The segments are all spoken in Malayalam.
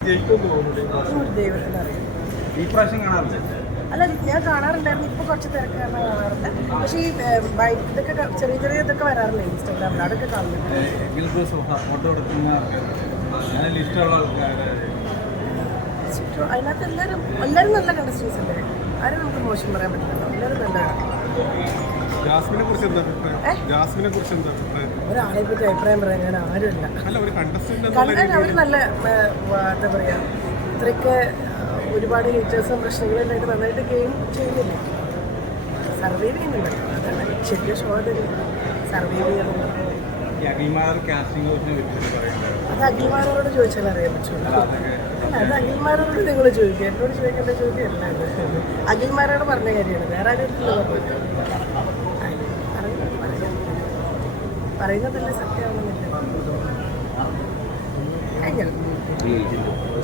ഈ പ്രാവശ്യം. കാണാറില്ലേ? അല്ല ഞാൻ കാണാറുണ്ടായിരുന്നു. ഇപ്പൊ കുറച്ച് തിരക്ക് കാരണം കാണാറില്ല പക്ഷേ ഈ ബൈക്ക് ഇതൊക്കെ ചെറിയ ചെറിയ ഇതൊക്കെ വരാറില്ല ഇൻസ്റ്റാഗ്രാമിൽ അതൊക്കെ കാണുന്നുണ്ട്. ഇഷ്ടമുള്ള അതിനകത്ത് എല്ലാവരും എല്ലാവരും നല്ല കണ്ടസ്റ്റൻസ് ഉണ്ട് ആരും നമുക്ക് മോശം പറയാൻ പറ്റില്ല എല്ലാവരും നല്ലതാണ് ജാസ്മിനെ കുറിച്ച് എന്താ അഭിപ്രായം? ജാസ്മിനെ കുറിച്ച് എന്താ അഭിപ്രായം? ഒരാളെ പറ്റി അഭിപ്രായം പറയാൻ ഞാൻ ആരുമില്ല. അല്ല ഒരു കണ്ടസ്റ്റന്റ് അവർ നല്ല എന്താ പറയാ ഇത്രയ്ക്ക് ഒരുപാട് ഹീറ്റേഴ്സും പ്രശ്നങ്ങളും ആയിട്ട് നന്നായിട്ട് ഗെയിം ചെയ്യുന്നില്ല? സർവൈവ് ചെയ്യുന്നുണ്ട് അതാണ് ശരിക്കും ഷോ സർവൈവ് ചെയ്യുന്നുണ്ട് അത് അഖിൽമാരോട് ചോദിച്ചാൽ അറിയാൻ പറ്റുള്ളൂ. അല്ല അത്. അഖിൽമാരോട് നിങ്ങൾ ചോദിക്കുക എന്നോട് ചോദിക്കേണ്ട ചോദ്യം അല്ല അഖിൽമാരോട് പറഞ്ഞ കാര്യമാണ്. വേറെ പറയുന്നതല്ലേ സത്യമാണെന്നില്ല.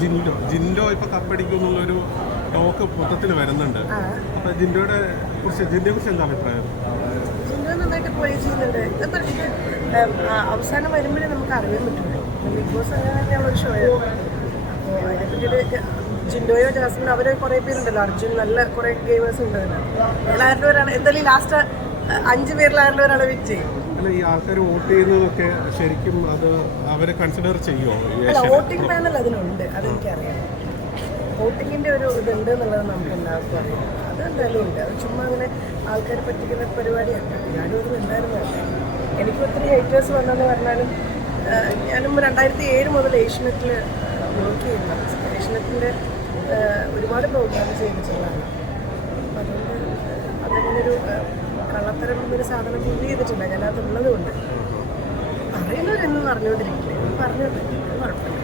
ജിൻഡോ. ജിൻഡോ ഇപ്പൊ കപ്പടിക്കുന്നുള്ളൊരു ടോക്ക് മൊത്തത്തിൽ വരുന്നുണ്ട്. അപ്പൊ ജിൻഡോയുടെ കുറിച്ച് ജിൻഡോയെ കുറിച്ച് എന്താ അഭിപ്രായം? ജിൻഡോ നന്നായിട്ട് പോയി ചെയ്യുന്നുണ്ട്. ആ, അവസാനം വരുമ്പോഴേ നമുക്ക് അറിയാൻ പറ്റുള്ളൂ. ബിഗ് ബോസ് അങ്ങനെ തന്നെയുള്ള ഒരു ഷോയാണ് അപ്പോൾ അതിനെപ്പറ്റി ജിൻഡോയോ ജാസ്മിനോ അവരെ കുറേ പേരുണ്ടല്ലോ. അർജുൻ നല്ല കുറേ ഗെയിമേഴ്സ് ഉണ്ട് എല്ലാവരുടെ ഒരാൾ എന്തായാലും ലാസ്റ്റ് അഞ്ച് പേരിൽ ആരുടെ ഒരാളെ വിറ്റ് ചെയ്യും അല്ല ഈ ആൾക്കാർ വോട്ട് ചെയ്യുന്നതൊക്കെ ശരിക്കും അത് അവരെ കൺസിഡർ ചെയ്യുമോ അല്ല വോട്ടിംഗ് പാനൽ അതിനുണ്ട്. അതെനിക്കറിയാം. വോട്ടിങ്ങിന്റെ ഒരു ഇതുണ്ട് എന്നുള്ളത് നമുക്ക് എല്ലാവർക്കും അറിയാം. അത് എന്തായാലും ഉണ്ട്. അത് ചുമ്മാ അങ്ങനെ ആൾക്കാർ പറ്റിക്കുന്ന പരിപാടിയാണ് ഞാനും ഒരു ഉണ്ടായിരുന്നതല്ല എനിക്ക് ഒത്തിരി ഹേറ്റേഴ്സ് വന്നെന്ന് പറഞ്ഞാലും ഞാനും രണ്ടായിരത്തി ഏഴ് മുതൽ ഏഷ്യനെറ്റിൽ വർക്ക് ചെയ്യുന്ന ഏഷ്യനെറ്റിന്റെ ഒരുപാട് പ്രോഗ്രാം ചെയ്തിട്ടുള്ളതാണ്. അതുകൊണ്ട് അതങ്ങനൊരു ആ, കള്ളത്തരം എന്നൊരു സാധനം ഫീൽ ചെയ്തിട്ടുണ്ട്. ഞാനത് ഉള്ളത് കൊണ്ട് പറയുന്നവരെന്നും അറിഞ്ഞുകൊണ്ടിരിക്കില്ലേ പറഞ്ഞോട്ടെ കുഴപ്പമില്ല